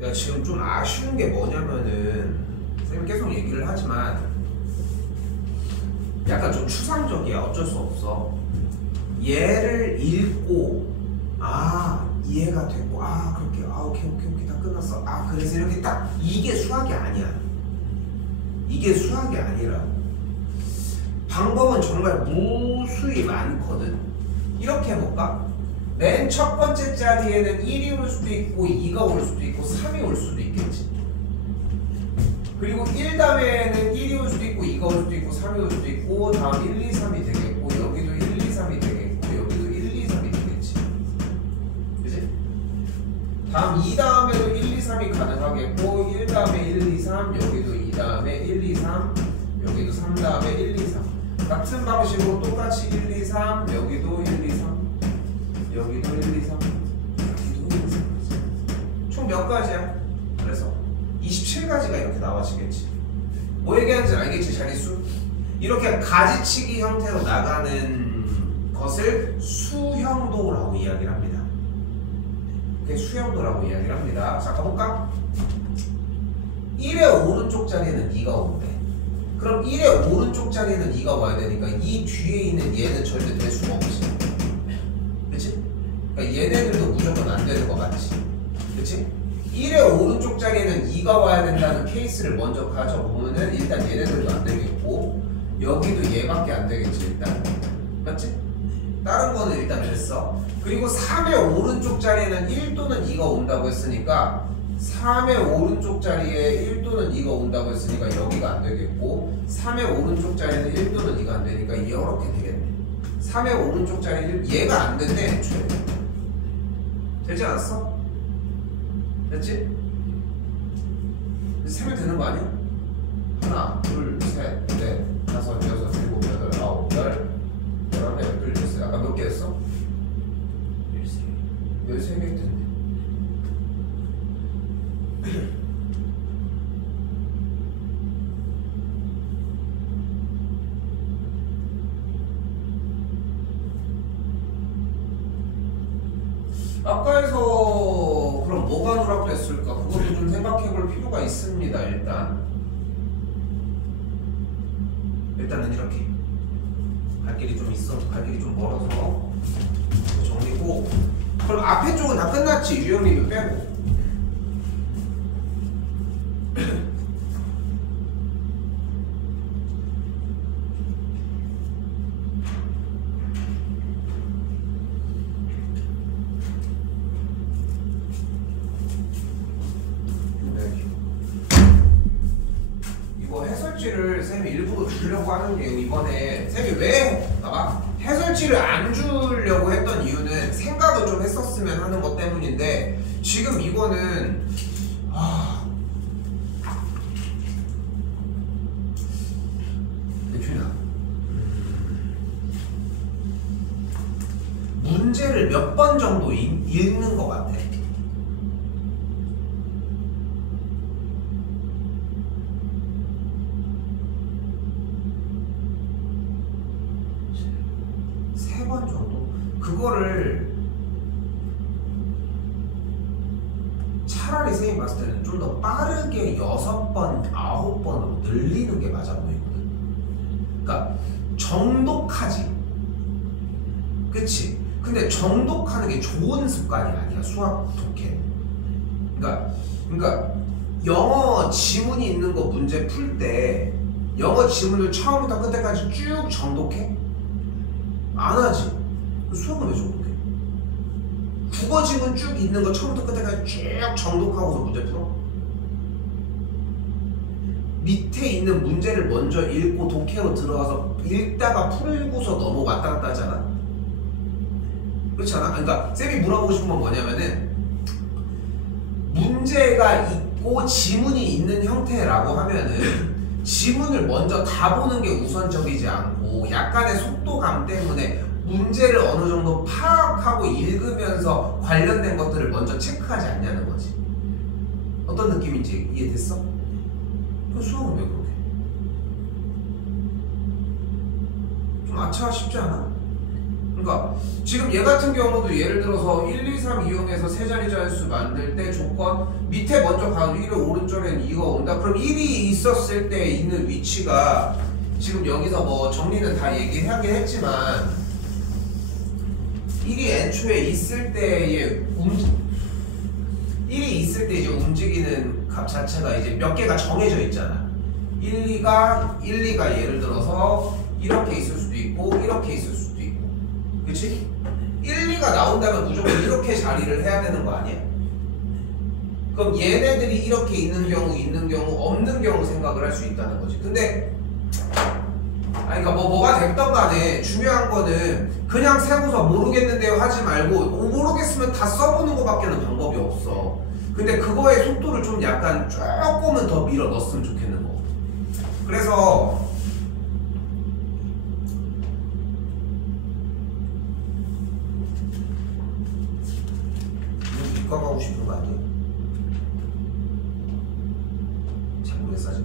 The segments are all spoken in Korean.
내가 지금 좀 아쉬운 게 뭐냐면은 선생님 계속 얘기를 하지만 약간 좀 추상적이야. 어쩔 수 없어. 얘를 읽고 이해가 됐고 그렇게 오케이 다 끝났어. 그래서 이렇게 딱 이게 수학이 아니야. 이게 수학이 아니라 방법은 정말 무수히 많거든. 이렇게 해볼까? 맨 첫 번째 자리에는 1이 올 수도 있고 2가 올 수도 있고 3이 올 수도 있겠지. 그리고 1 다음에는 1이 올 수도 있고 2가 올 수도 있고 3이 올 수도 있고 다음 1, 2, 3이 되겠고 여기도 1, 2, 3이 되겠고 여기도 1, 2, 3이 되겠지. 그치? 다음 2 다음에도 1, 2, 3이 가능하겠고 1 다음에 1, 2, 3 여기도 2 다음에 1, 2, 3 여기도 3 다음에 1, 2, 3 같은 방식으로 똑같이 1, 2, 3 여기도 1, 2, 3 여기도 1, 2, 3 여기도 1, 2, 3 총 몇 가지야? 그래서 27가지가 이렇게 나와지겠지. 뭐 얘기하는지 알겠지? 자릿수? 이렇게 가지치기 형태로 나가는 것을 수형도라고 이야기를 합니다. 그게 수형도라고 이야기를 합니다. 자, 가볼까? 1의 오른쪽 자리에는 2가 온대. 그럼 1의 오른쪽 자리에는 2가 와야 되니까 이 뒤에 있는 얘는 절대 될 수가 없지. 그치? 그러니까 얘네들도 무조건 안 되는 거 맞지? 그치? 1의 오른쪽 자리에는 2가 와야 된다는 케이스를 먼저 가져보면은 일단 얘네들도 안 되겠고 여기도 얘밖에 안 되겠지 일단. 맞지? 다른 거는 일단 됐어. 그리고 3의 오른쪽 자리에는 1 또는 2가 온다고 했으니까 3의 오른쪽 자리에 1 또는 2가 온다고 했으니까 여기가 안 되겠고 3의 오른쪽 자리에는 1 또는 2가 안 되니까 이렇게 되겠네. 3의 오른쪽 자리에 얘가 안 됐네 애초에. 되지 않았어? 됐지? 세면 되는 거 아니야? 하나, 둘, 셋, 넷, 다섯, 여섯, 일곱, 여덟, 아홉, 열, 열하나, 열둘, 열셋. 아까 몇 개였어? 13개 됐네. 아까에서 그럼 뭐가 누락됐을까? 그것도 좀 생각해 볼 필요가 있습니다. 일단은 이렇게 갈 길이 좀 있어. 갈 길이 좀 멀어서 정리고. 그럼 앞에 쪽은 다 끝났지. 유형리뷰 빼고. 해설지를 쌤이 일부러 주려고 하는 게 이번에 쌤이 왜 봐봐 해설지를 안 주려고 했던 이유는 생각을 좀 했었으면 하는 것 때문인데 지금 이거는 대표야 문제를 몇 번 정도 읽는 것 같아. 그거를 차라리 선생님 봤을 때는 좀 더 빠르게 6번, 9번으로 늘리는 게 맞아 보이거든. 그러니까 정독하지. 그치? 근데 정독하는 게 좋은 습관이 아니야, 수학 독해. 그러니까 영어 지문이 있는 거 문제 풀 때 영어 지문을 처음부터 끝까지 쭉 정독해? 안 하지. 수학은 왜 정독해? 국어 지문 쭉 있는 거 처음부터 끝까지 쭉 정독하고서 문제 풀어? 밑에 있는 문제를 먼저 읽고 독해로 들어가서 읽다가 풀고서 넘어왔다 갔다 하잖아? 그렇지 않아? 그러니까 쌤이 물어보고 싶은 건 뭐냐면은 문제가 있고 지문이 있는 형태라고 하면은 지문을 먼저 다 보는 게 우선적이지 않고 약간의 속도감 때문에 문제를 어느 정도 파악하고 읽으면서 관련된 것들을 먼저 체크하지 않냐는 거지. 어떤 느낌인지 이해됐어? 그 수학은 왜 그렇게? 좀 아차 싶지 않아? 그러니까 지금 얘 같은 경우도 예를 들어서 1, 2, 3 이용해서 세 자리 자연수 만들 때 조건 밑에 먼저 가도 1의 오른쪽엔 2가 온다. 그럼 1이 있었을 때 있는 위치가 지금 여기서 뭐 정리는 다 얘기하긴 했지만 1이 애초에 있을 때의 1이 있을 때 이제 움직이는 값 자체가 이제 몇 개가 정해져 있잖아. 2가 예를 들어서 이렇게 있을 수도 있고 이렇게 있을 수도 있고, 그치? 1, 2가 나온다면 무조건 이렇게 자리를 해야 되는 거 아니야? 그럼 얘네들이 이렇게 있는 경우 없는 경우 생각을 할 수 있다는 거지. 근데 그러니까 뭐가 됐던 간에 중요한 거는 그냥 세고서 모르겠는데요 하지 말고 모르겠으면 다 써보는 거밖에는 방법이 없어. 근데 그거의 속도를 좀 약간 조금은 더 밀어 넣었으면 좋겠는 거. 그래서 이과 가고 싶은 거 아니에요? 잘 모르겠어 아직.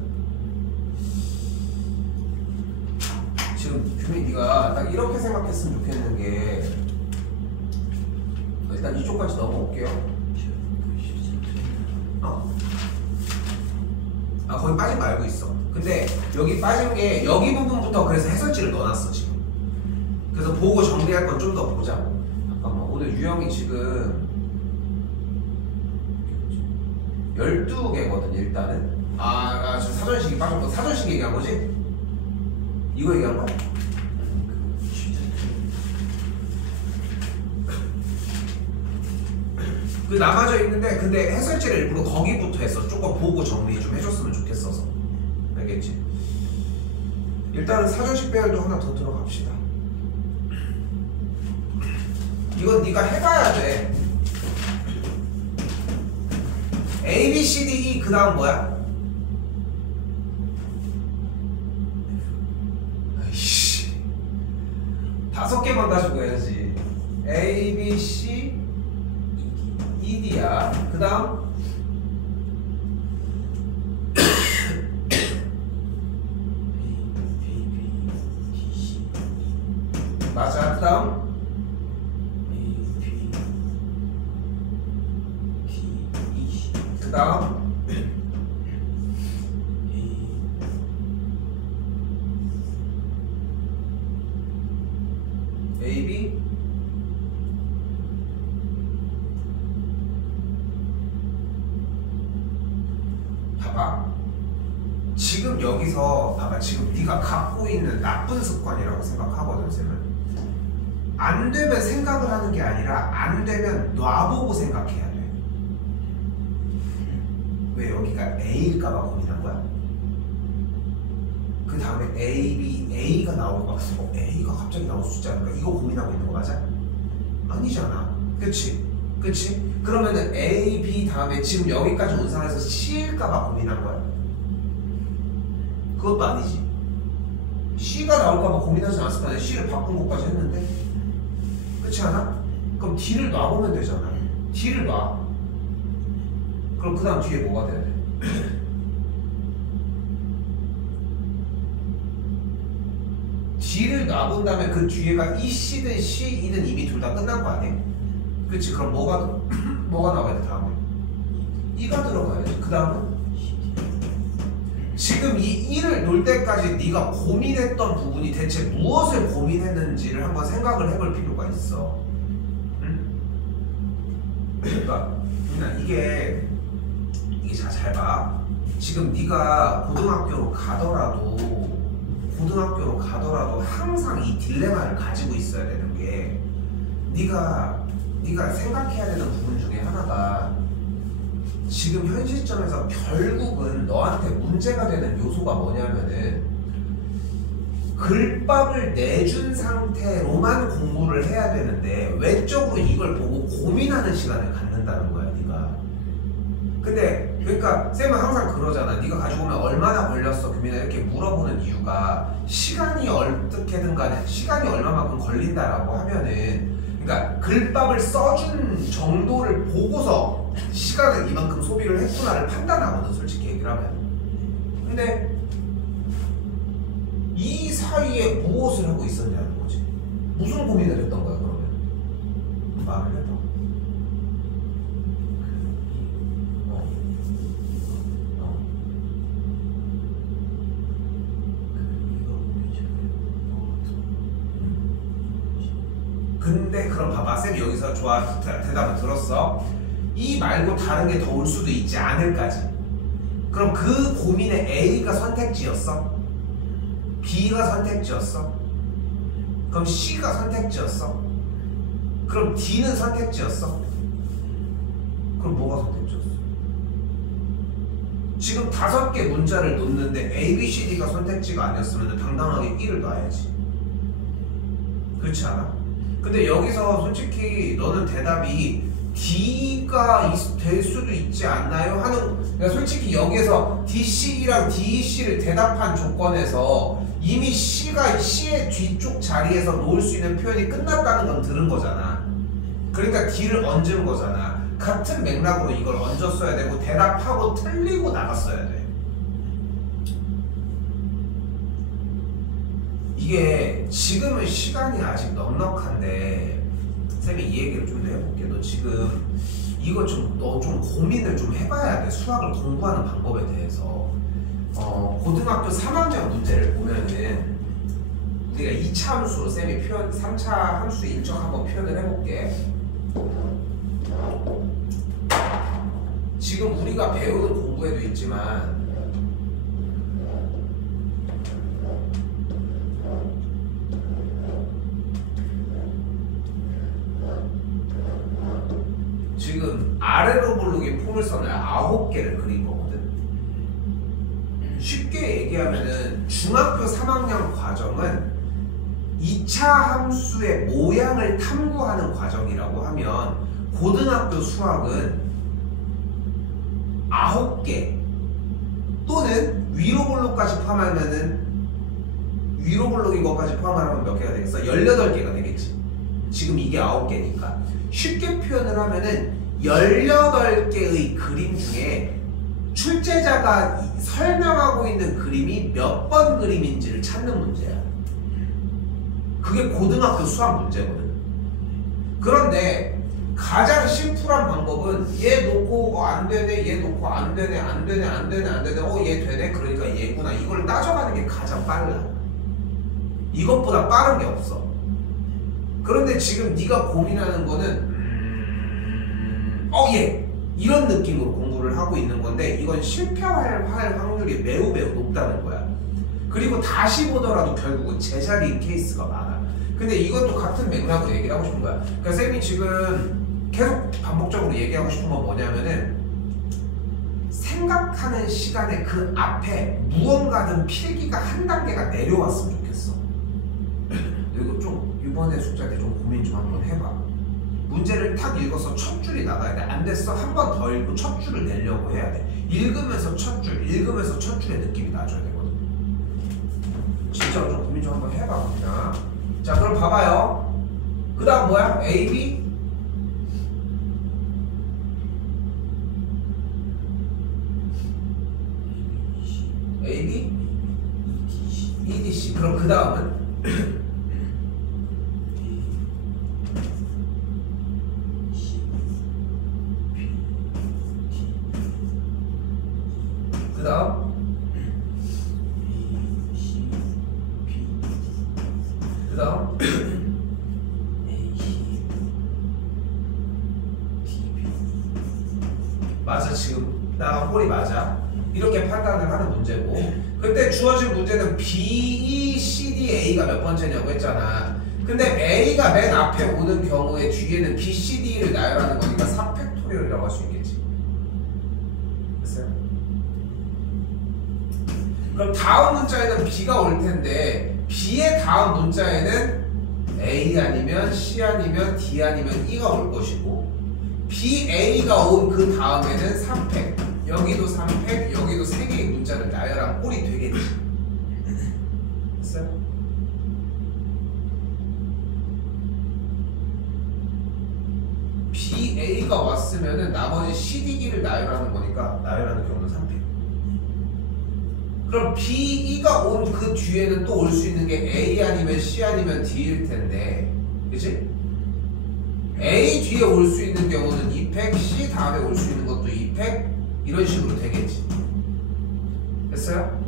지금 규민 네가 딱 이렇게 생각했으면 좋겠는 게 일단 이쪽까지 넘어올게요. 거기 빠진 거 알고 있어. 근데 여기 빠진 게 여기 부분부터 그래서 해설지를 넣어놨어 지금. 그래서 보고 정리할 건 좀 더 보자고. 잠깐만, 오늘 유형이 지금 12개거든 일단은. 저 사전식이 빠졌고 사전식 얘기한 거지? 이거 얘기한 거야? 그 남아져 있는데 근데 해설지를 일부러 거기부터 했어. 조금 보고 정리 좀 해줬으면 좋겠어서. 알겠지? 일단은 사전식 배열도 하나 더 들어갑시다. 이건 네가 해봐야 돼. A, B, C, D, E 그 다음 뭐야? 아이씨 5개만 가지고 해야지. A, B, C, E, D야. 그 다음 맞아. 그 다음 그 다음 A, B 봐봐. 지금 여기서 봐봐. 지금 네가 갖고 있는 나쁜 습관이라고 생각하거든 쌤은. 안 되면 생각을 하는 게 아니라 안 되면 놔보고 생각해야 돼. 왜 여기가 A일까봐 고민한 거야? 그 다음에 A, B, A가 나오고 A가 갑자기 나올 수 있지 않을까? 이거 고민하고 있는 거 맞아? 아니잖아. 그치? 그치? 그러면은 A, B 다음에 지금 여기까지 온 상황에서 C일까봐 고민한 거야? 그것도 아니지. C가 나올까봐 고민하지 않았을 거 아니야. C를 바꾼 것까지 했는데. 그렇지 않아? 그럼 D를 놔보면 되잖아. D를 놔. 그럼 그 다음 뒤에 뭐가 돼야 돼? D를 놔본 다음에 그 뒤에가 EC든 CE든 이미 둘 다 끝난 거 아니야? 그치? 그럼 뭐가 나와야 돼 다음에? E가 들어가야지. 그 다음은? 지금 이 1을 놓을 때까지 네가 고민했던 부분이 대체 무엇을 고민했는지를 한번 생각을 해볼 필요가 있어. 응? 그러니까 이게 잘 봐. 지금 네가 고등학교로 가더라도 항상 이 딜레마를 가지고 있어야 되는 게 네가 생각해야 되는 부분 중에 하나가 지금 현 시점에서 결국은 너한테 문제가 되는 요소가 뭐냐면은 글밥을 내준 상태로만 공부를 해야 되는데 외적으로 이걸 보고 고민하는 시간을 갖는다는 거야 네가. 근데 그러니까 쌤은 항상 그러잖아. 네가 가지고 오면 얼마나 걸렸어 규민아 이렇게 물어보는 이유가 시간이 어떻게든 간에 시간이 얼마만큼 걸린다라고 하면은 그러니까 글밥을 써준 정도를 보고서 시간을 이만큼 소비를 했구나를 판단하거든 솔직히 얘기를 하면. 근데 이 사이에 무엇을 하고 있었냐는 거지. 무슨 고민을 했던 거야 그러면? 말을 해봐. 근데 그럼 봐봐, 쌤이 여기서 좋아 대답을 들었어. 이 말고 다른 게 더 올 수도 있지 않을까지. 그럼 그 고민의 A가 선택지였어? B가 선택지였어? 그럼 C가 선택지였어? 그럼 D는 선택지였어? 그럼 뭐가 선택지였어? 지금 5개 문자를 놓는데 A, B, C, D가 선택지가 아니었으면 당당하게 1을 놔야지. 그렇지 않아? 근데 여기서 솔직히 너는 대답이 D가 될 수도 있지 않나요? 하는, 그러니까 솔직히 여기에서 DC랑 DEC를 대답한 조건에서 이미 C가 C의 뒤쪽 자리에서 놓을 수 있는 표현이 끝났다는 건 들은 거잖아. 그러니까 D를 얹은 거잖아. 같은 맥락으로 이걸 얹었어야 되고 대답하고 틀리고 나갔어야 돼. 이게 지금은 시간이 아직 넉넉한데 쌤이 이 얘기를 좀 더 해볼게. 너 지금 이거 너 좀 고민을 좀 해봐야 돼. 수학을 공부하는 방법에 대해서. 고등학교 3학년 문제를 보면은 우리가 2차 함수로 쌤이 3차 함수 인적 한번 표현을 해볼게. 지금 우리가 배우는 공부에도 있지만 지금 아래로 볼록인 포물선을 9개를 그린 거거든. 쉽게 얘기하면은 중학교 3학년 과정은 2차 함수의 모양을 탐구하는 과정이라고 하면 고등학교 수학은 9개 또는 위로 볼록까지 포함하면은 위로 볼록인 것까지 포함하면 몇 개가 되겠어? 18개가 되겠지. 지금 이게 9개니까. 쉽게 표현을 하면은 18개의 그림 중에 출제자가 설명하고 있는 그림이 몇 번 그림인지를 찾는 문제야. 그게 고등학교 수학 문제거든. 그런데 가장 심플한 방법은 얘 놓고 안 되네, 얘 놓고 안 되네, 안 되네, 안 되네, 안 되네, 얘 되네, 그러니까 얘구나. 이걸 따져가는 게 가장 빨라. 이것보다 빠른 게 없어. 그런데 지금 네가 고민하는 거는 얘 이런 느낌으로 공부를 하고 있는 건데 이건 실패할 확률이 매우 높다는 거야. 그리고 다시 보더라도 결국은 제자리인 케이스가 많아. 근데 이것도 같은 맥락으로 얘기를 하고 싶은 거야. 그러니까 쌤이 지금 계속 반복적으로 얘기하고 싶은 건 뭐냐면은 생각하는 시간에 그 앞에 무언가든 필기가 한 단계가 내려왔으면 좋겠어. 이거 좀 이번에 숙제 때 좀 고민 좀 한번 해봐. 문제를 탁 읽어서 첫 줄이 나가야 돼. 안 됐어? 한 번 더 읽고 첫 줄을 내려고 해야 돼. 읽으면서 첫 줄, 읽으면서 첫 줄의 느낌이 나줘야 되거든. 진짜로 좀 고민 좀 한번 해봐 그냥. 자 그럼 봐봐요. 그 다음 뭐야? A, B? A, B? E, D, C. 그럼 그 다음은? 그 다음? 그 다음? 맞아. 지금 나가 꼴이 맞아. 이렇게 판단을 하는 문제고 그때 주어진 문제는 B, E, C, D, A가 몇 번째냐고 했잖아. 근데 A가 맨 앞에 오는 경우에 뒤에는 B, C, D를 나열하는 거니까 4팩토리얼이라고 할 수 있겠지. 됐어요? 그럼 다음 문자에는 B가 올 텐데 B의 다음 문자에는 A 아니면 C 아니면 D 아니면 E가 올 것이고 B, A가 온 그 다음에는 3팩 여기도 3팩 여기도 3개의 문자를 나열한 꼴이 되겠지. 됐어요? B, A가 왔으면은 나머지 C, D, E를 나열하는 거니까 나열하는 경우는 3팩. 그럼 B가 온 그 뒤에는 또 올 수 있는 게 A 아니면 C 아니면 D일 텐데, 그치? A 뒤에 올 수 있는 경우는 2팩, C 다음에 올 수 있는 것도 2팩, 이런 식으로 되겠지. 됐어요?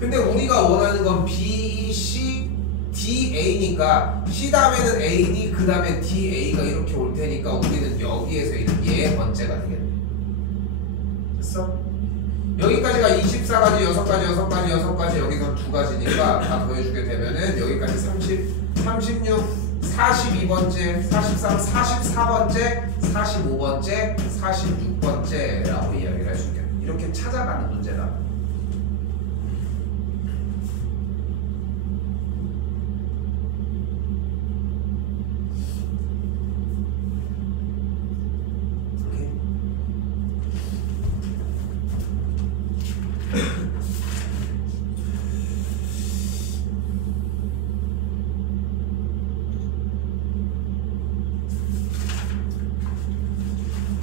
근데 우리가 원하는 건 B, C, D, A니까 C 다음에는 A, D, 그 다음에 D, A가 이렇게 올 테니까 우리는 여기에서 얘 번째가 되겠네. 됐어? 여기까지가 24가지, 6가지, 6가지, 6가지, 여기서 2가지니까 다 더해주게 되면은 여기까지 30, 36, 42번째, 43, 44번째, 45번째, 46번째라고 이야기를 할 수 있겠네. 이렇게 찾아가는 문제다.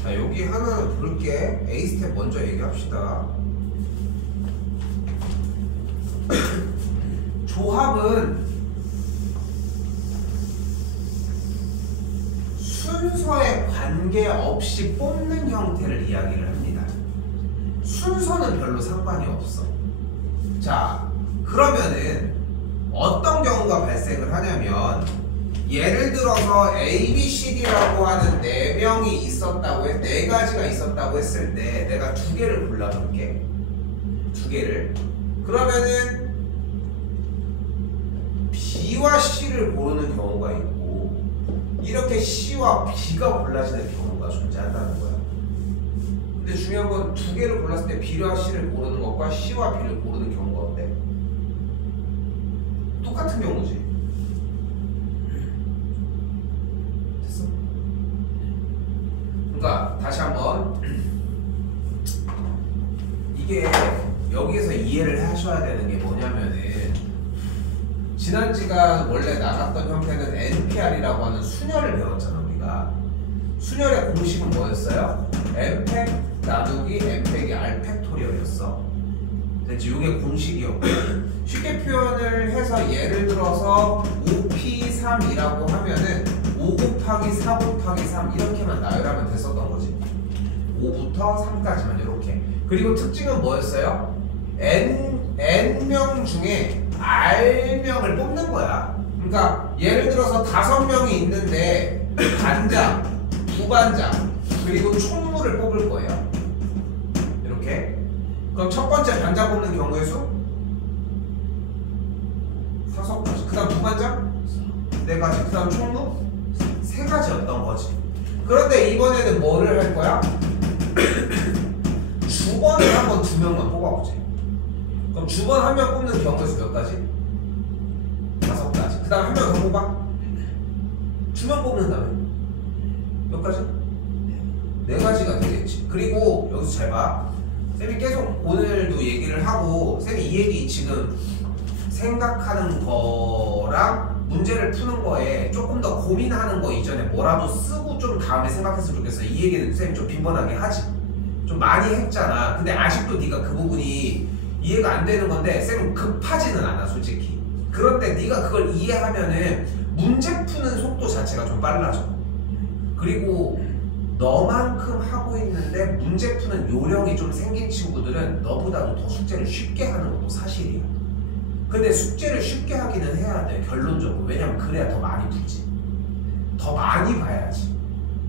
자, 여기 하나 볼게. A 스텝 먼저 얘기합시다. 조합은 순서에 관계없이 뽑는 형태를 이야기를 합니다. 순서는 별로 상관이 없어. 자, 그러면은 어떤 경우가 발생을 하냐면, 예를 들어서 A, B, C, D라고 하는 4명이 있었다고 해, 4가지가 있었다고 했을 때 내가 2개를 골라볼게. 2개를. 그러면은 B와 C를 고르는 경우가 있고, 이렇게 C와 B가 골라지는 경우가 존재한다는 거야. 근데 중요한 건 2개를 골랐을 때 B와 C를 고르는 것과 C와 B를 고르는 경우가 어때? 똑같은 경우지. 그러니까 다시 한번 이게 여기에서 이해를 하셔야 되는 게 뭐냐면은, 지난 시간 원래 나갔던 형태는 NPR이라고 하는 순열을 배웠잖아. 우리가 순열의 공식은 뭐였어요? N팩 나누기 N팩이 R팩토리얼이었어. 됐지? 이게 공식이었고, 쉽게 표현을 해서 예를 들어서 5P3이라고 하면은 5 곱하기 4 곱하기 3 이렇게만 나열하면 됐었던 거지. 5부터 3까지만 이렇게. 그리고 특징은 뭐였어요? N명 중에 R명을 뽑는 거야. 그러니까 예를 들어서 5명이 있는데 반장, 부반장, 그리고 총무를 뽑을 거예요. 이렇게. 그럼 첫 번째 반장 뽑는 경우의 수? 5가지. 그 다음 부반장? 4가지. 그 다음 총무? 3가지였던 거지. 그런데 이번에는 뭐를 할 거야? 주번을 한번 2명만 뽑아보자. 그럼 주번 1명 뽑는 경우의 수 몇 가지? 5가지. 그 다음 1명 더 뽑아? 2명 뽑는다며 몇 가지? 4가지가 되겠지. 그리고 여기서 잘 봐. 쌤이 계속 오늘도 얘기를 하고, 쌤이 이 얘기 지금 생각하는 거랑 문제를 푸는 거에 조금 더 고민하는 거 이전에 뭐라도 쓰고 좀 다음에 생각했으면 좋겠어. 이 얘기는 쌤이 좀 빈번하게 하지. 좀 많이 했잖아. 근데 아직도 네가 그 부분이 이해가 안 되는 건데, 쌤은 급하지는 않아 솔직히. 그런데 네가 그걸 이해하면은 문제 푸는 속도 자체가 좀 빨라져. 그리고 너만큼 하고 있는데 문제 푸는 요령이 좀 생긴 친구들은 너보다도 더 숙제를 쉽게 하는 것도 사실이야. 근데 숙제를 쉽게 하기는 해야 돼, 결론적으로. 왜냐면 그래야 더 많이 풀지. 더 많이 봐야지.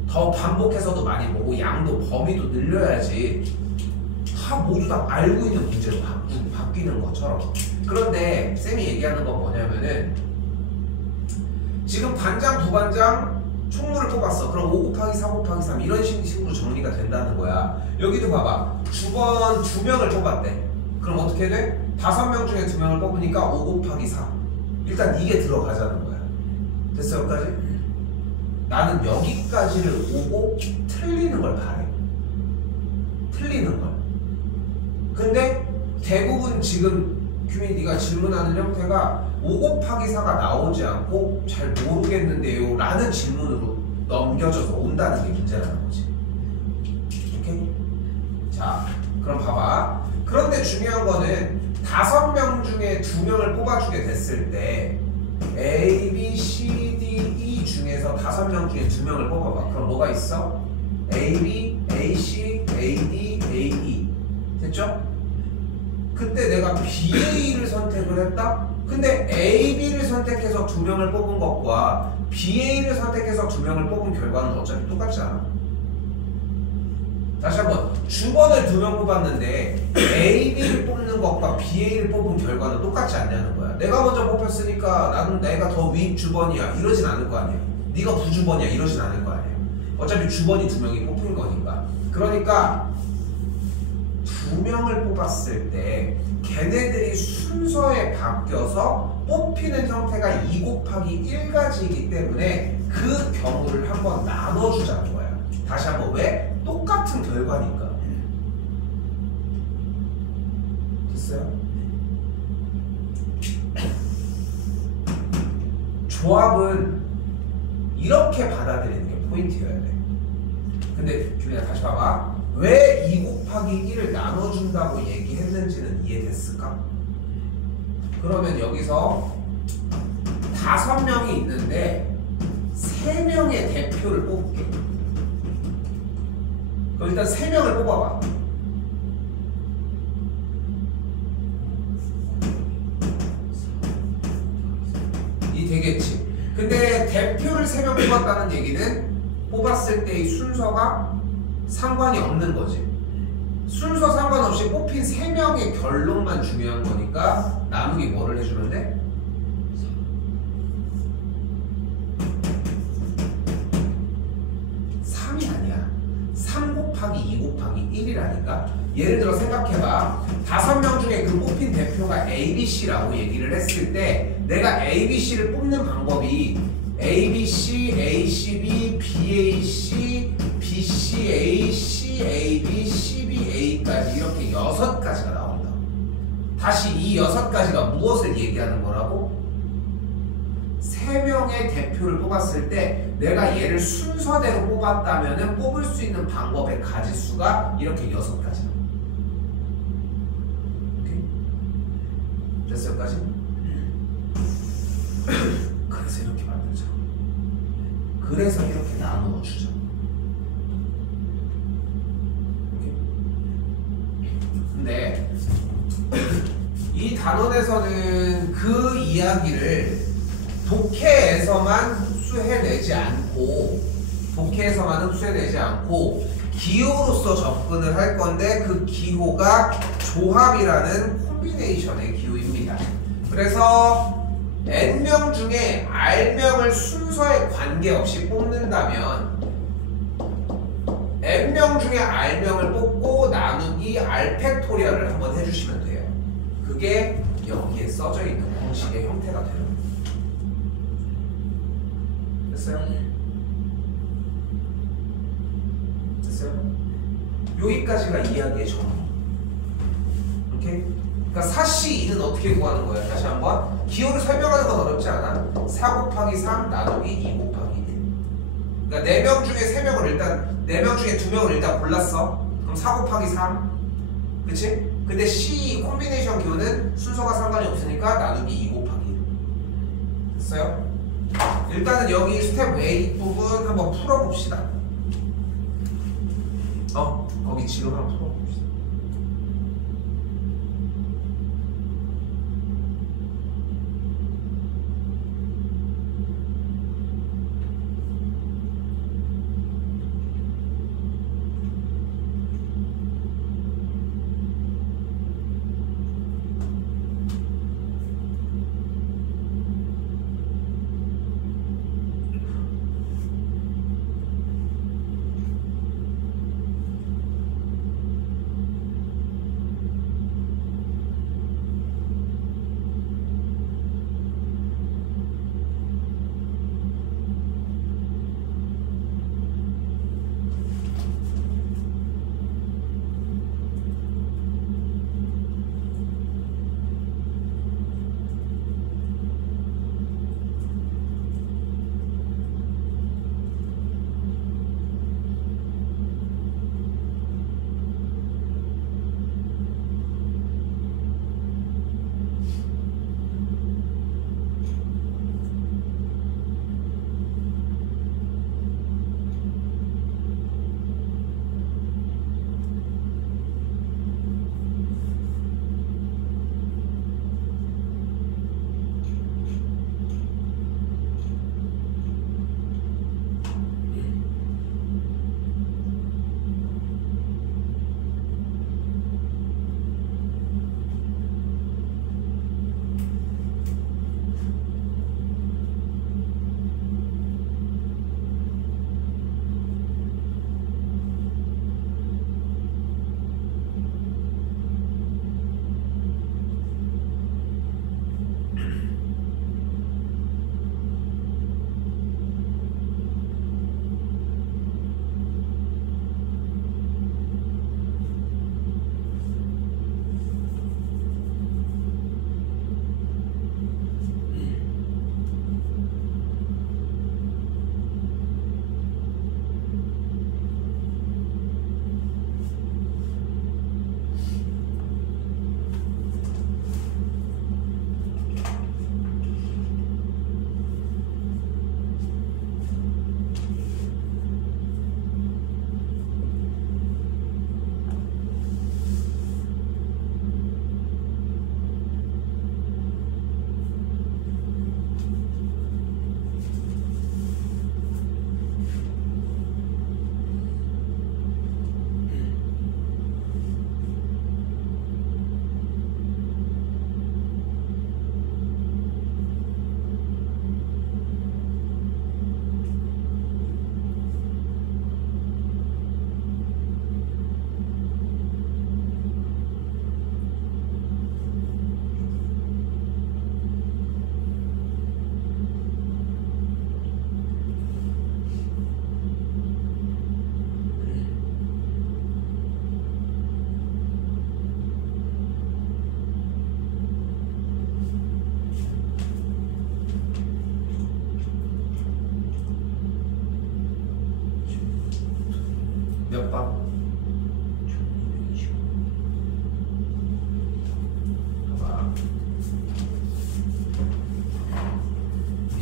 더 반복해서도 많이 보고 양도 범위도 늘려야지. 다 모두 다 알고 있는 문제로 바뀌는 것처럼. 그런데 쌤이 얘기하는 건 뭐냐면은, 지금 반장, 부반장, 총무를 뽑았어. 그럼 5 곱하기 4 곱하기 3 이런 식으로 정리가 된다는 거야. 여기도 봐봐. 주번 2명을 뽑았대. 그럼 어떻게 돼? 5명 중에 2명을 뽑으니까 5 곱하기 4. 일단 이게 들어가자는 거야. 됐어? 여기까지? 나는 여기까지를 오고 틀리는 걸 바래. 틀리는 걸. 근데 대부분 지금 규민이 네가 질문하는 형태가 5 곱하기 4가 나오지 않고 잘 모르겠는데요 라는 질문으로 넘겨져서 온다는 게 문제라는 거지. 오케이? 자, 그럼 봐봐. 그런데 중요한 거는 5명 중에 2명을 뽑아주게 됐을 때 A, B, C, D, E 중에서 5명 중에 2명을 뽑아봐. 그럼 뭐가 있어? A, B, A, C, A, D, A, E. 됐죠? 그때 내가 B, A를 선택을 했다? 근데 A, B를 선택해서 2명을 뽑은 것과 B, A를 선택해서 2명을 뽑은 결과는 어차피 똑같지 않아. 다시 한번 주번을 2명 뽑았는데 A, B를 뽑는 것과 B, A를 뽑은 결과는 똑같지 않냐는 거야. 내가 먼저 뽑혔으니까 나는 내가 더 윗 주번이야 이러진 않을 거 아니야. 네가 부주번이야 이러진 않을 거 아니야. 어차피 주번이 2명이 뽑힌 거니까. 그러니까 2명을 뽑았을 때 걔네들이 순서에 바뀌어서 뽑히는 형태가 2 곱하기 1가지이기 때문에 그 경우를 한번 나눠주자는 거야. 다시 한번 왜? 똑같은 결과니까. 됐어요? 조합은 이렇게 받아들이는 게 포인트여야 돼. 근데 규민아 다시 봐봐. 왜 2 곱하기 1을 나눠준다고 얘기했는지는 이해됐을까? 그러면 여기서 5명이 있는데 3명의 대표를 뽑을게. 그럼 일단 3명을 뽑아봐. 이 되겠지. 근데 대표를 3명 뽑았다는 얘기는 뽑았을 때의 순서가 상관이 없는 거지. 순서 상관없이 뽑힌 3명의 결론만 중요한 거니까 나누기 뭐를 해주면 돼? 3이 아니야. 3 곱하기 2 곱하기 1이라니까. 예를 들어 생각해봐. 5명 중에 그 뽑힌 대표가 ABC라고 얘기를 했을 때 내가 ABC를 뽑는 방법이 ABC, ACB, BAC, BCA, CAB, CBA까지 이렇게 6가지가 나온다. 다시 이 6가지가 무엇을 얘기하는 거라고? 3명의 대표를 뽑았을 때 내가 얘를 순서대로 뽑았다면 뽑을 수 있는 방법의 가지수가 이렇게 6가지다. 오케이? 됐어 여기까지? 그래서 이렇게 만들자. 그래서 이렇게 나누어 주자. 근데 이 단원에서는 그 이야기를 독해에서만 흡수해내지 않고 기호로서 접근을 할 건데 그 기호가 조합이라는 콤비네이션의 기호입니다. 그래서 N명 중에 R명을 순서에 관계없이 뽑는다면 N명 중에 R명을 뽑고 나누기 R팩토리얼을 한번 해주시면 돼요. 그게 여기에 써져 있는 공식의 형태가 돼요. 됐어요? 됐어요? 여기까지가 이야기의 정리. 오케이? 그러니까 4C2는 어떻게 구하는 거예요? 다시 한번 기호를 설명하는 건 어렵지 않아. 4 곱하기 3 나누기 2 곱하기 1. 그러니까 4명 중에 3명을 일단 4명 중에 2명을 일단 골랐어. 그럼 4 곱하기 3 그치? 근데 C 콤비네이션 기호는 순서가 상관이 없으니까 나누기 2 곱하기 1. 됐어요? 일단은 여기 스텝 A 부분 한번 풀어봅시다. 거기 지금 한번 풀어봅시다.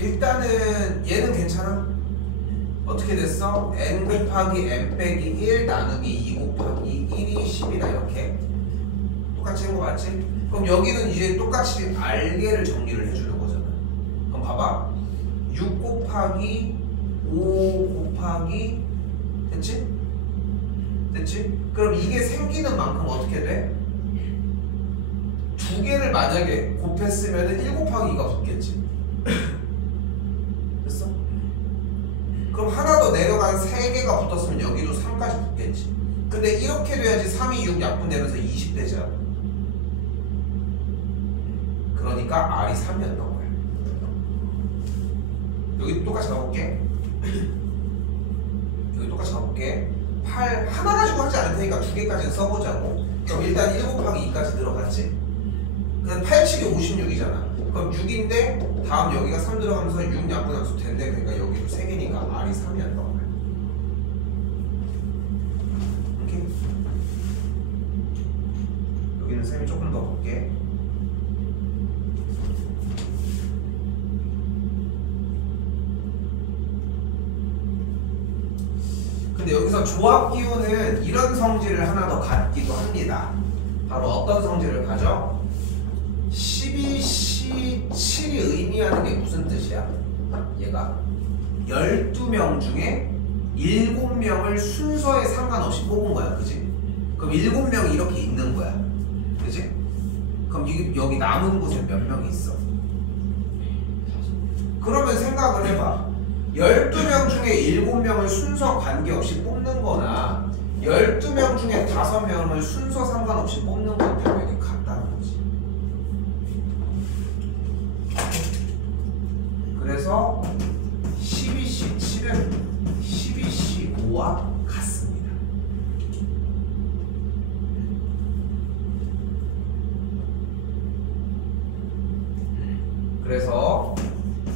일단은 얘는 괜찮아? 어떻게 됐어? n 곱하기 n 빼기 1 나누기 2 곱하기 1이 10이다 이렇게 똑같이 한 거 맞지? 그럼 여기는 이제 똑같이 알게를 정리를 해주는 거잖아. 그럼 봐봐 6 곱하기 5 곱하기 됐지? 됐지? 그럼 이게 생기는 만큼 어떻게 돼? 두 개를 만약에 곱했으면 1 곱하기 2가 붙겠지. 됐어? 그럼 하나 더 내려간 3개가 붙었으면 여기도 3까지 붙겠지. 근데 이렇게 돼야지 3이 6 약분되면서 20 되잖아. 그러니까 R이 3이었던 거야. 여기 똑같이 가볼게. 여기 똑같이 가볼게. 8 하나 가지고 하지 않을 테니까 2개까지는 써보자고. 그럼 일단 1 곱하기 2까지 들어갔지. 그럼 8, 7이 56이잖아. 그럼 6인데 다음 여기가 3 들어가면서 6 약분함수 된대. 그러니까 여기도 3개니까 R이 3이었던 거야. 이렇게. 여기는 쌤이 조금 더 볼게. 근데 여기서 조합 기호는 이런 성질을 하나 더 갖기도 합니다. 바로 어떤 성질을 가져? 12C 7이 의미하는 게 무슨 뜻이야? 얘가 12명 중에 7명을 순서에 상관없이 뽑은 거야. 그지? 그럼 7명이 이렇게 있는 거야. 그지? 그럼 여기 남은 곳에 몇 명이 있어? 그러면 생각을 해봐. 12명 중에 7명을 순서 관계없이 뽑는 거나 12명 중에 5명을 순서 상관없이 뽑는 건 당연히 같다는 거지. 그래서 12C7은 12C5와 같습니다. 그래서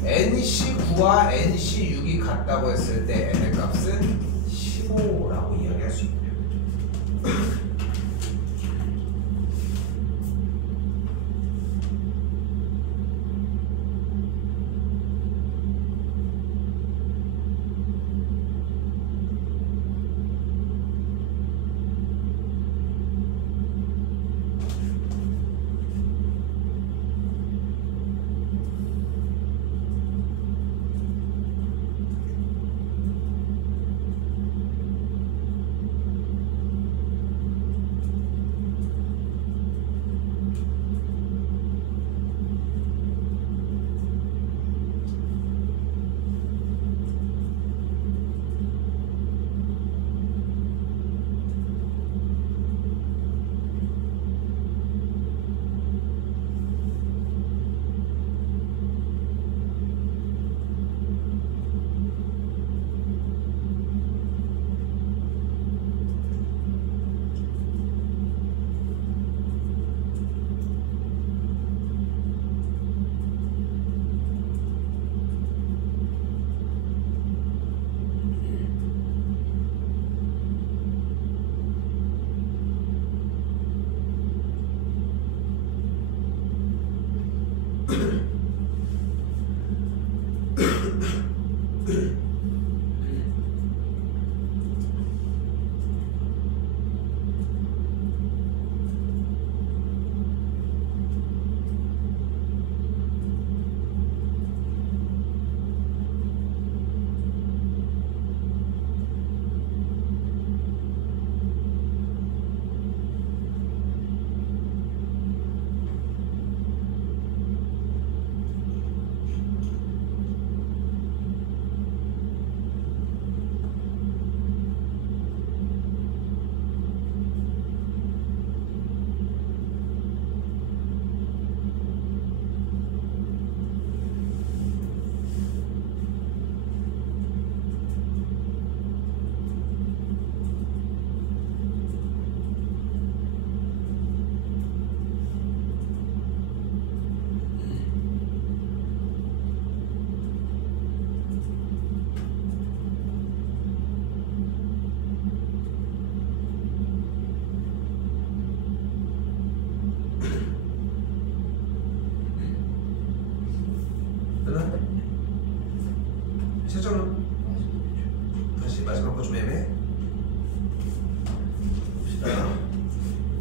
NC9와 NC6이 같다고 했을 때 n의 값은 15라고 이야기할 수 있고요.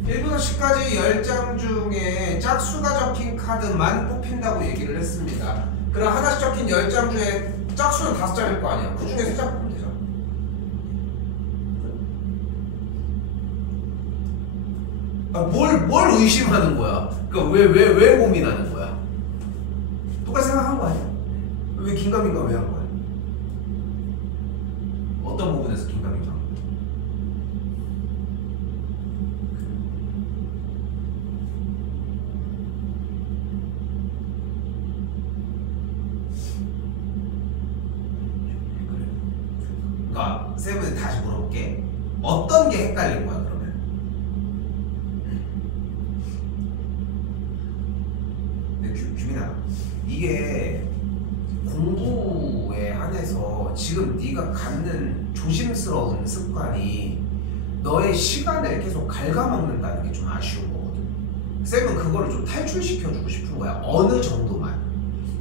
1부터 10까지 10장 중에 짝수가 적힌 카드만 뽑힌다고 얘기를 했습니다. 그럼 하나씩 적힌 10장 중에 짝수는 5장일 거 아니야. 그 중에 3장 뽑으면 되죠. 뭘 의심하는 거야? 그러니까 왜 고민하는 거야? 똑같이 생각한 거 아니야? 왜 긴가민가 왜 한 거야? 어떤 부분에서 긴가민가? 그러니까 쌤은 다시 물어볼게. 어떤 게 헷갈린 거야 그러면? 규민아, 이게 공부에 한해서 지금 네가 갖는 조심스러운 습관이 너의 시간을 계속 갉아먹는다는 게 좀 아쉬운 거거든. 쌤은 그거를 좀 탈출시켜주고 싶은 거야. 어느 정도만.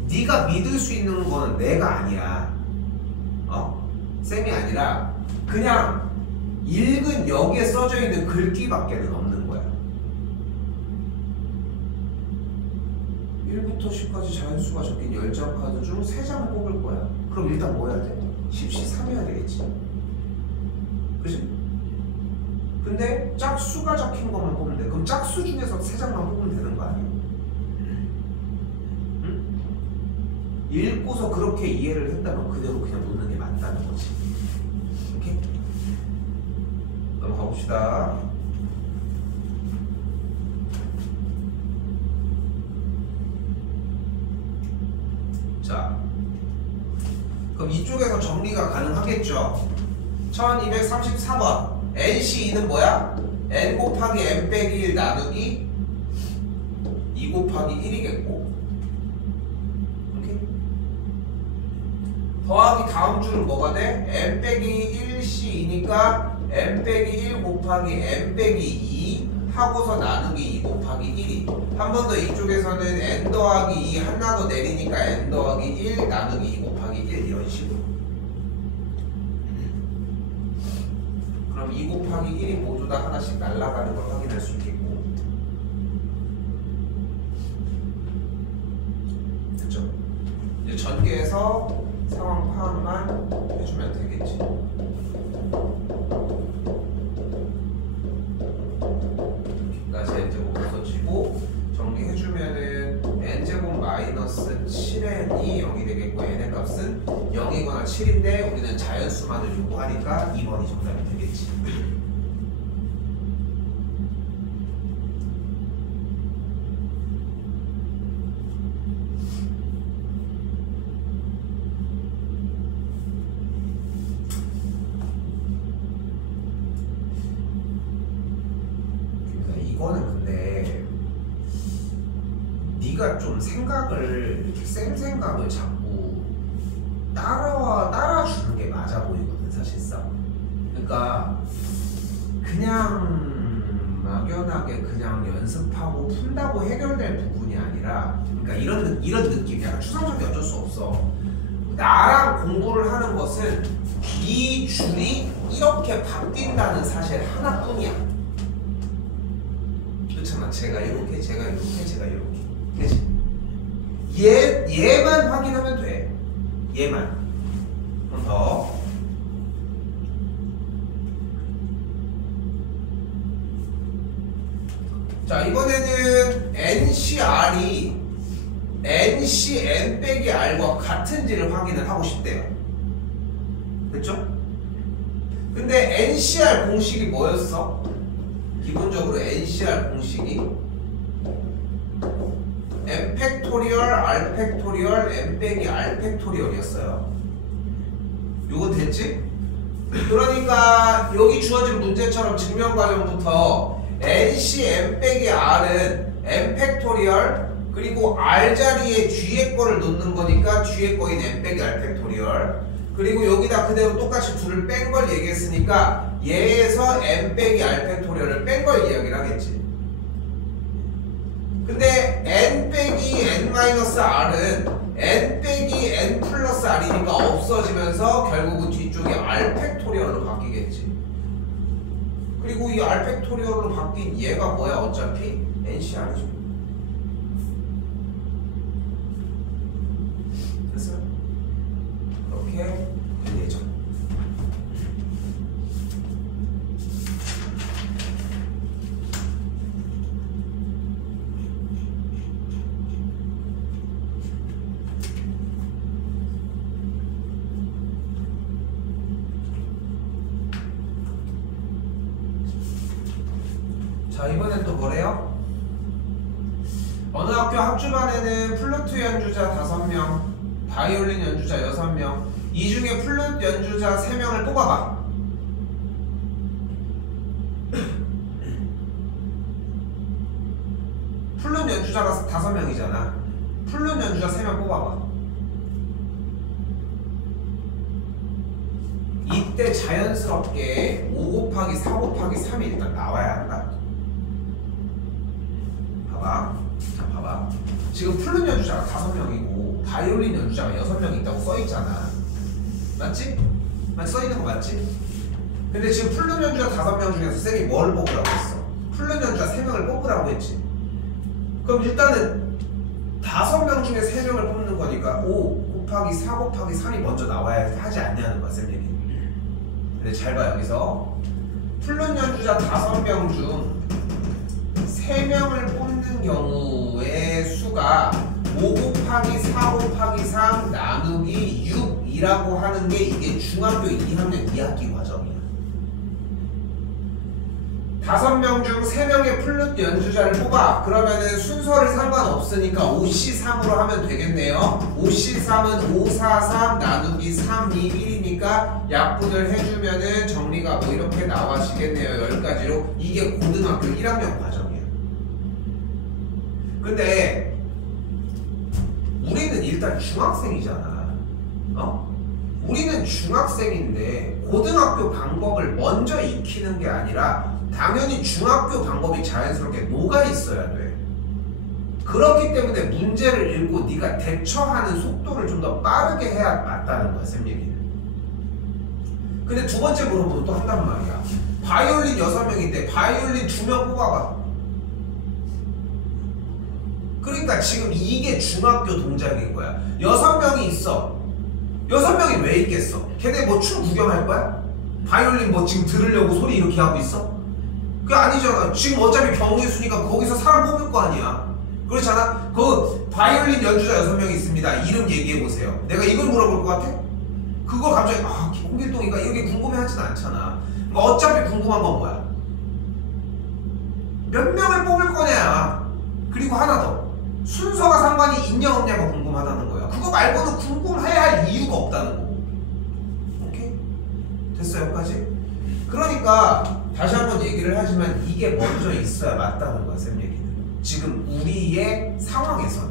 네가 믿을 수 있는 거는 내가 아니야. 쌤이 아니라 그냥 읽은 여기에 써져 있는 글귀밖에는 없는 거야. 1부터 10까지 자연수가 적힌 10장 카드 중 3장을 뽑을 거야. 그럼 일단 뭐 해야 돼? 10시 3 해야 되겠지. 그치? 근데 짝수가 적힌 것만 뽑으면 돼. 그럼 짝수 중에서 3장만 뽑으면 되는 거 아니야? 응? 읽고서 그렇게 이해를 했다면 그대로 그냥 놓는 게 맞다는 거지. 오케이? 넘어가 봅시다. 자, 그럼 이쪽에서 정리가 가능하겠죠? 1234번 NC2는 뭐야? N 곱하기 N 빼기 1 나누기 2 곱하기 1이겠고, 오케이? 더하기 다음 줄은 뭐가 돼? N 빼기 1C이니까 N 빼기 1 곱하기 N 빼기 2 하고서 나누기 2 곱하기 1이, 한 번 더 이쪽에서는 N 더하기 2 하나 더 내리니까 N 더하기 1 나누기 2 곱하기 1 이런 식으로. 그럼 2 곱하기 1이 모두 다 하나씩 날아가는 걸 확인할 수 있겠고, 됐죠? 이제 전개해서 상황 파악만 해주면 되겠지. n제곱 없어지고 정리해주면은 n제곱 마이너스 7n이 0이 되겠고, n의 값은 0이거나 7인데 우리는 자연수만을 요구하니까 2번이 정답이 되겠지. 이거는 근데 네가 좀 생각을 이렇게 쌤 생각을 자꾸 따라주는 게 맞아 보이거든 사실상. 그러니까 그냥 막연하게 그냥 연습하고 푼다고 해결될 부분이 아니라, 그러니까 이런 느낌, 약간 추상적이 어쩔 수 없어. 나랑 공부를 하는 것은 이 줄이 이렇게 바뀐다는 사실 하나뿐이야. 그렇잖아. 제가 이렇게, 제가 이렇게, 제가 이렇게. 그치? 얘만 확인하면 돼. 얘만. 그럼 더. 자, 이번에는 NCR이 NC N 빼기 R과 같은지를 확인을 하고 싶대요. 됐죠? 근데 NCR 공식이 뭐였어? 기본적으로 NCR 공식이 n 팩토리얼 r 팩토리얼 n 빼기 r 팩토리얼이었어요. 요거 됐지? 그러니까 여기 주어진 문제처럼 증명 과정부터 NC n 빼기 r은 n 팩토리얼 그리고 r 자리에 뒤에 거를 놓는 거니까 뒤에 거인 n 빼기 r 팩토리얼, 그리고 여기다 그대로 똑같이 둘을 뺀 걸 얘기했으니까 얘에서 n 빼기 r 팩토리얼을 뺀 걸 이야기를 하겠지. 근데 n 빼기 n 마이너스 r은 n 빼기 n 플러스 r이니까 없어지면서 결국은 뒤쪽에 r 팩토리얼로 바뀌겠지. 그리고 이 알팩토리얼로 바뀐 얘가 뭐야? 어차피 NCR이죠. 됐어요? 이렇게 될 예정. 자, 이번엔 또 뭐래요? 어느 학교 합주반에는 플루트 연주자 5명, 바이올린 연주자 6명, 이 중에 플루트 연주자 3명을 뽑아봐. 플룻 연주자가 5명이잖아. 플룻 연주자 3명 뽑아봐. 이때 자연스럽게 5 곱하기 4 곱하기 3이 일단 나와야 한다. 봐봐. 자, 봐봐. 지금 플룻 연주자가 5명이고 바이올린 연주자가 6명 있다고 써있잖아. 맞지? 써있는 거 맞지? 근데 지금 플룻 연주자 5명 중에서 쌤이 뭘 뽑으라고 했어? 플룻 연주자 3명을 뽑으라고 했지. 그럼 일단은 5명 중에 3명을 뽑는 거니까 5 곱하기 4 곱하기 3이 먼저 나와야 하지 않냐는 거야, 쌤 얘기. 근데 잘 봐, 여기서 플룻 연주자 5명 중 3명을 뽑는 경우의 수가 5 곱하기 4 곱하기 3 나누기 6이라고 하는 게 이게 중학교 2학년 2학기 과정이야. 5명 중 3명의 플룻 연주자를 뽑아. 그러면은 순서를 상관없으니까 5C3으로 하면 되겠네요. 5C3은 5, 4, 3 나누기 3, 2, 1이니까 약분을 해주면은 정리가 뭐 이렇게 나와지겠네요. 10가지로. 이게 고등학교 1학년 과정이야. 근데 우리는 일단 중학생이잖아. 우리는 중학생인데 고등학교 방법을 먼저 익히는 게 아니라 당연히 중학교 방법이 자연스럽게 녹아 있어야 돼. 그렇기 때문에 문제를 읽고 네가 대처하는 속도를 좀 더 빠르게 해야 맞다는 거야, 쌤 얘기는. 근데 두 번째 물어보면 또 한단 말이야. 바이올린 6명인데 바이올린 2명 뽑아봐. 그러니까 지금 이게 중학교 동작인 거야. 6명이 있어. 6명이 왜 있겠어? 걔네 뭐 춤 구경할 거야? 바이올린 뭐 지금 들으려고 소리 이렇게 하고 있어? 그게 아니잖아. 지금 어차피 경우의 수니까 거기서 사람 뽑을 거 아니야. 그렇잖아? 그 바이올린 연주자 6명이 있습니다. 이름 얘기해보세요. 내가 이걸 물어볼 것 같아? 그거 갑자기 홍길동이가 이렇게 궁금해하진 않잖아. 그러니까 어차피 궁금한 건 뭐야? 몇 명을 뽑을 거냐? 그리고 하나 더. 순서가 상관이 있냐 없냐가 궁금하다는 거야. 그거 말고는 궁금해야 할 이유가 없다는 거고. 오케이? 됐어요, 여기까지? 그러니까 다시 한번 얘기를 하지만 이게 먼저 있어야 맞다는 거야, 쌤 얘기는. 지금 우리의 상황에서는.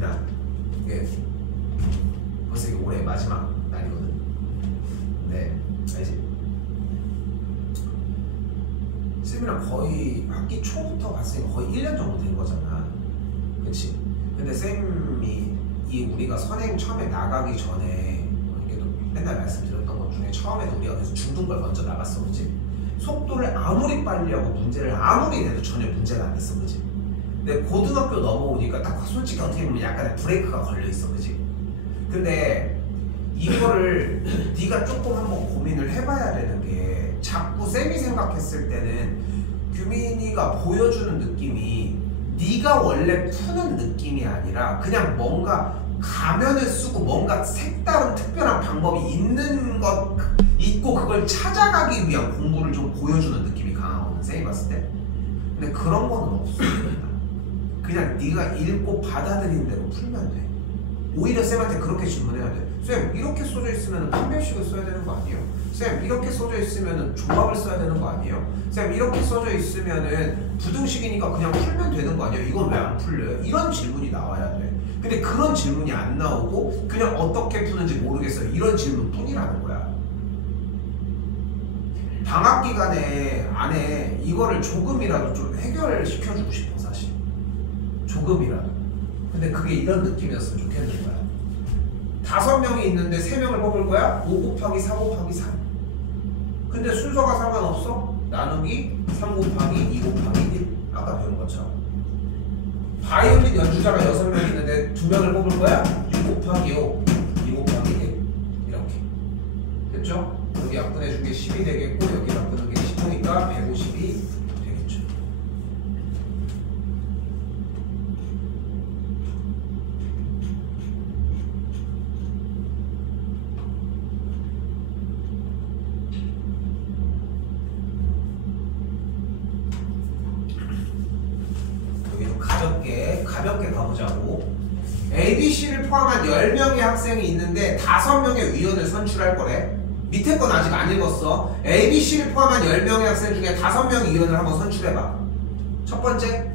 나 이게 벌써 이게 올해 마지막 날이거든. 네, 알지? 쌤이랑 거의 학기 초부터 봤으니까 거의 1년 정도 된 거잖아. 그치? 근데 쌤이 이 우리가 선행 처음에 나가기 전에 이렇게도 맨날 말씀드렸던 것 중에 처음에도 우리가 그래서 중등걸 먼저 나갔어, 그치? 속도를 아무리 빨리 하고 문제를 아무리 내도 전혀 문제가 안 됐어, 그치? 근데 고등학교 넘어오니까 딱 솔직히 어떻게 보면 약간의 브레이크가 걸려 있어, 그치? 근데 이거를 네가 조금 한번 고민을 해봐야 되는 게 자꾸 쌤이 생각했을 때는 규민이가 보여주는 느낌이 네가 원래 푸는 느낌이 아니라 그냥 뭔가 가면을 쓰고 뭔가 색다른 특별한 방법이 있는 것 있고 그걸 찾아가기 위한 공부를 좀 보여주는 느낌이 강하거든, 쌤이 봤을 때. 근데 그런 거는 없어. 그냥 네가 읽고 받아들이는 대로 풀면 돼. 오히려 쌤한테 그렇게 질문해야 돼. 쌤, 이렇게 써져 있으면 판별식을 써야 되는 거 아니에요? 쌤, 이렇게 써져 있으면 조합을 써야 되는 거 아니에요? 쌤, 이렇게 써져 있으면 부등식이니까 그냥 풀면 되는 거 아니에요? 이건 왜 안 풀려요? 이런 질문이 나와야 돼. 근데 그런 질문이 안 나오고 그냥 어떻게 푸는지 모르겠어요. 이런 질문뿐이라는 거야. 방학 기간에 안에 이거를 조금이라도 좀 해결시켜주고 싶어, 사실. 조금이라도. 근데 그게 이런 느낌이었으면 좋겠는 거야. 5명이 있는데 3명을 뽑을 거야? 5 곱하기 4 곱하기 3. 근데 순서가 상관없어? 나누기 3 곱하기 2 곱하기 1. 아까 배운 것처럼. 바이올린 연주자가 6명 있는데 2명을 뽑을 거야? 6 곱하기 5, 2 곱하기 1. 이렇게. 됐죠? 여기 약분해 준 게 10이 되겠고, 여기 약분한 게 15니까 150이 되겠죠. 여기도 가볍게 가보자고. ABC를 포함한 10명의 학생이 있는데 5명의 위원을 선출할 거래. 밑에 건 아직 안 읽었어. ABC를 포함한 10명의 학생 중에 5명의 위원을 한번 선출해봐. 첫 번째.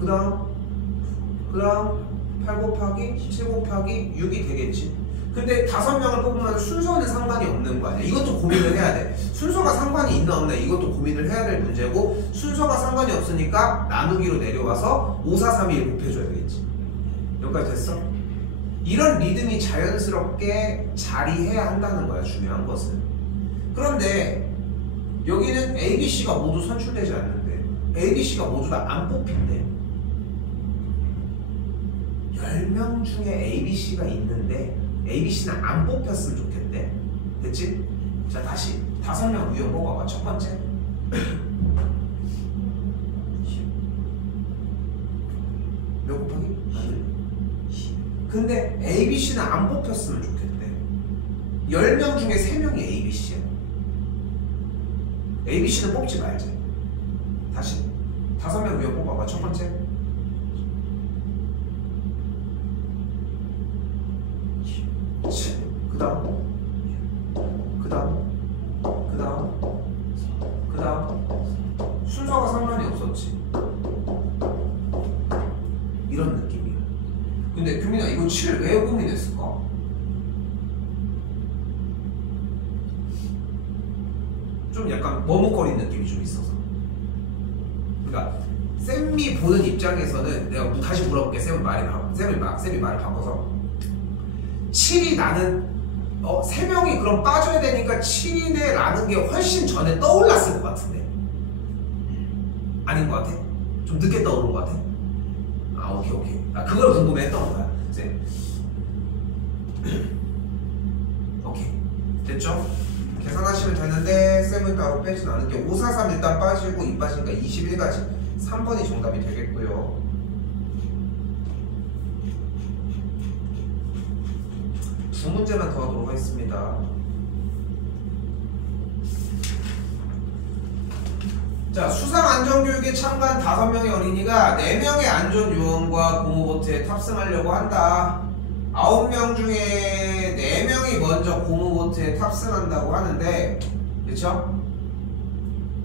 그 다음 8 곱하기 7 곱하기 6이 되겠지. 근데 5명을 뽑으면 순서는 상관이 없는 거 아니야. 이것도 고민을 해야 돼. 순서가 상관이 있나 없나 이것도 고민을 해야 될 문제고, 순서가 상관이 없으니까 나누기로 내려와서 5, 4, 3, 2, 1 곱해줘야 되겠지. 여기까지 됐어? 이런 리듬이 자연스럽게 자리해야 한다는 거야, 중요한 것은. 그런데 여기는 ABC가 모두 선출되지 않는데 ABC가 모두 다 안 뽑힌대. 10명 중에 ABC가 있는데 ABC는 안 뽑혔으면 좋겠대. 됐지? 자, 다시 5명 위원 뽑아봐. 첫 번째. 몇 곱하기? 근데 ABC는 안 뽑혔으면 좋겠대. 10명 중에 3명이 ABC야. ABC는 뽑지 말자. 다시 5명 위원 뽑아봐. 첫 번째. 그 다음 순서가 상관이 없었지. 이런 느낌이야. 근데 규민아, 이거 7 왜 고민했을까? 좀 약간 머뭇거리는 느낌이 좀 있어서. 그러니까 쌤이 보는 입장에서는, 내가 다시 물어볼게. 쌤이 말을 바꿔서 7이 나는 3명이 그럼 빠져야 되니까 7이네 라는 게 훨씬 전에 떠올랐을 것 같은데 아닌 것 같아? 좀 늦게 떠오른 것 같아? 아, 오케이. 나 그걸 궁금해했던 거야. 이제 오케이, 됐죠? 계산하시면 되는데 쌤은 따로 빼진 않은 게 5, 4, 3 일단 빠지고 2 빠지니까 21가지. 3번이 정답이 되겠고요. 두 문제만 더 하도록 하겠습니다. 자, 수상안전교육에 참가한 5명의 어린이가 4명의 안전요원과 고무보트에 탑승하려고 한다. 9명 중에 4명이 먼저 고무보트에 탑승한다고 하는데, 그쵸?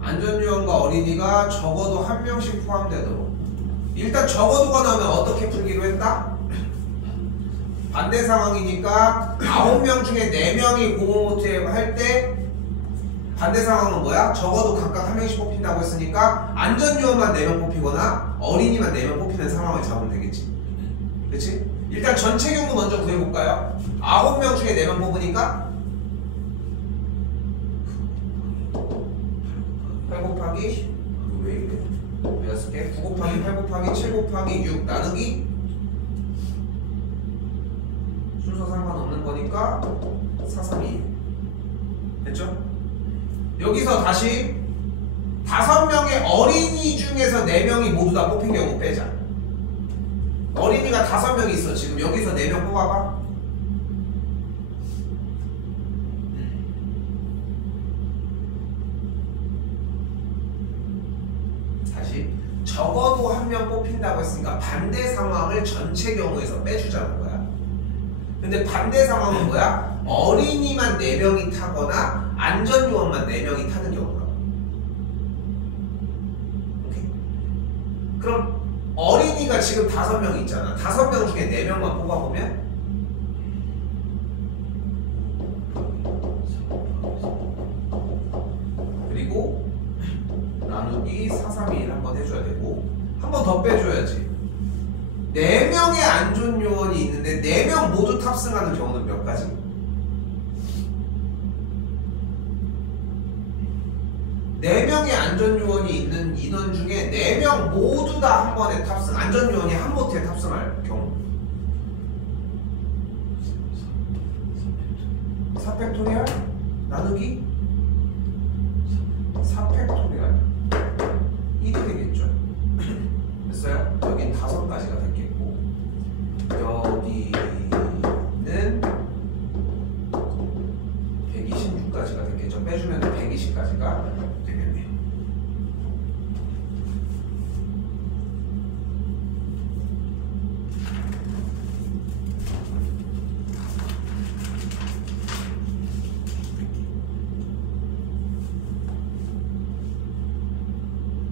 안전요원과 어린이가 적어도 1명씩 포함되도록. 일단 적어도가 나오면 어떻게 풀기로 했다? 반대 상황이니까 9명 중에 4명이 고무보트에 할 때 반대 상황은 뭐야? 적어도 각각 1명씩 뽑힌다고 했으니까 안전요원만 4명 뽑히거나 어린이만 4명 뽑히는 상황을 잡으면 되겠지. 그치? 일단 전체 경우 먼저 구해볼까요? 9명 중에 4명 뽑으니까 8 곱하기 왜 이래? 6개 9 곱하기 8 곱하기 7 곱하기 6 나누기 순서 상관없는 거니까 4, 3, 2 됐죠? 여기서 다시 5명의 어린이 중에서 4명이 모두 다 뽑힌 경우 빼자. 어린이가 5명 있어. 지금 여기서 4명 뽑아봐. 다시 적어도 1명 뽑힌다고 했으니까 반대 상황을 전체 경우에서 빼주자는 거야. 근데 반대 상황은 뭐야? 어린이만 4명이 타거나 안전요원만 4명이 타는 경우라고. 오케이? 그럼 어린이가 지금 5명 있잖아. 5명 중에 4명만 뽑아보면 그리고 나누기 4, 3, 2, 1 한번 해줘야 되고 한 번 더 빼줘야지. 4명의 안전요원이 있는데 4명 모두 탑승하는 경우는 몇 가지? 4명의 안전요원이 있는 인원 중에 4명 모두 다 한 번에 탑승, 안전요원이 한 보트에 탑승할 경우 4팩토리얼 나누기 4팩토리얼 이게 되겠죠. 됐어요? 여긴 5가지가 됐겠고 여기는 126까지가 됐겠죠. 빼주면 120까지가 되겠네요.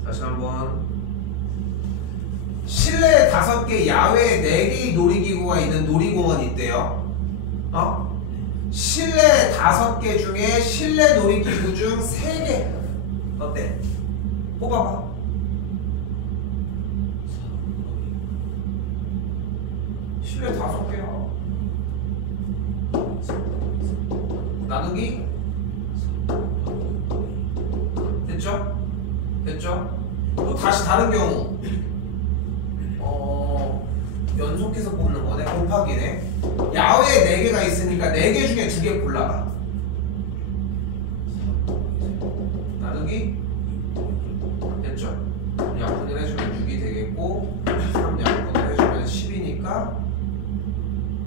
다시 한번 실내에 5개, 야외에 4개의 놀이기구가 있는 놀이공원이 있대요. 실내 5개 중에 실내 놀이기구 중 3개 어때? 뽑아봐. 실내 5개야. 나누기 됐죠? 됐죠? 또 다시 다른 경우 연속해서 뽑는 거네. 곱하기네. 야외에 4개가 있으니까 4개 중에 2개 골라봐. 나누기 됐죠? 약분을 해주면 6이 되겠고 3 약분을 해주면 10이니까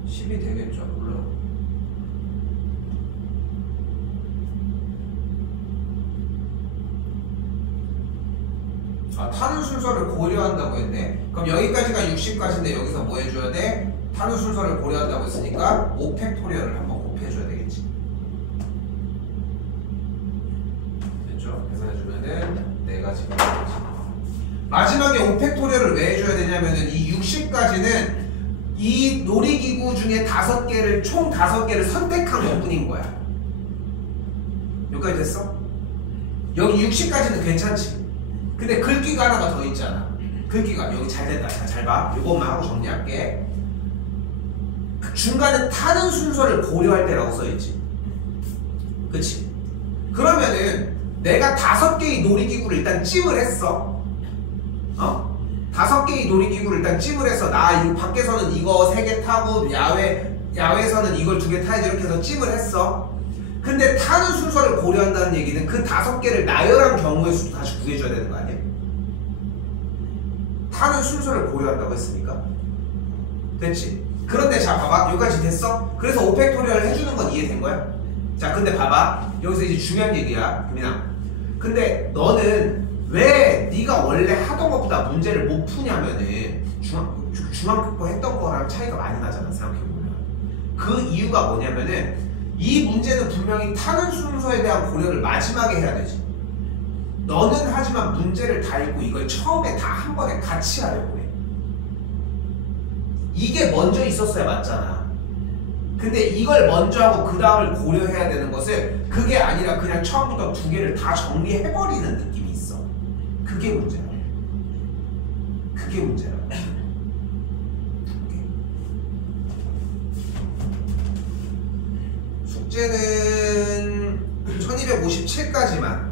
10이 되겠죠. 물론 타는 순서를 고려한다고 했네. 그럼 여기까지가 60까지인데 여기서 뭐 해줘야 돼? 타는 순서를 고려한다고 했으니까 5팩토리얼을 한번 곱해줘야 되겠지. 됐죠? 계산해주면은 4가지가 되겠지. 마지막에 5팩토리얼을 왜 해줘야 되냐면은 이 60까지는 이 놀이기구 중에 5개를 총 5개를 선택한 것뿐인 거야. 여기까지 됐어? 여기 60까지는 괜찮지? 근데 글귀가 하나가 더 있잖아. 글귀가 여기 잘 됐다. 잘 봐. 이것만 하고 정리할게. 그 중간에 타는 순서를 고려할 때라고 써있지. 그치? 그러면은 내가 5개의 놀이기구를 일단 찜을 했어. 5개의 놀이기구를 일단 찜을 해서 나 이 밖에서는 이거 3개 타고 야외에서는 이걸 2개 타야지 이렇게 해서 찜을 했어. 근데 타는 순서를 고려한다는 얘기는 그 5개를 나열한 경우의 수도 다시 구해줘야 되는 거 아니야? 타는 순서를 고려한다고 했으니까. 됐지? 그런데 자 봐봐. 여기까지 됐어? 그래서 5팩토리얼을 해주는 건 이해된 거야? 자 근데 봐봐. 여기서 이제 중요한 얘기야. 금이나. 근데 너는 왜 네가 원래 하던 것보다 문제를 못 푸냐면은 중학교 했던 거랑 차이가 많이 나잖아. 생각해보면. 그 이유가 뭐냐면은 이 문제는 분명히 타는 순서에 대한 고려를 마지막에 해야 되지. 너는 하지만 문제를 다 읽고 이걸 처음에 다 한 번에 같이 하려고 해. 이게 먼저 있었어야 맞잖아. 근데 이걸 먼저 하고 그 다음을 고려해야 되는 것을 그게 아니라 그냥 처음부터 2개를 다 정리해버리는 느낌이 있어. 그게 문제야. 그게 문제야. 숙제는 1257까지만.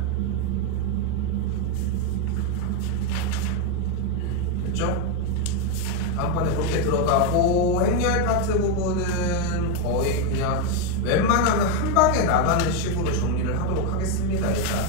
됐죠? 다음번에 그렇게 들어가고 행렬 파트 부분은 거의 그냥 웬만하면 한 방에 나가는 식으로 정리를 하도록 하겠습니다. 일단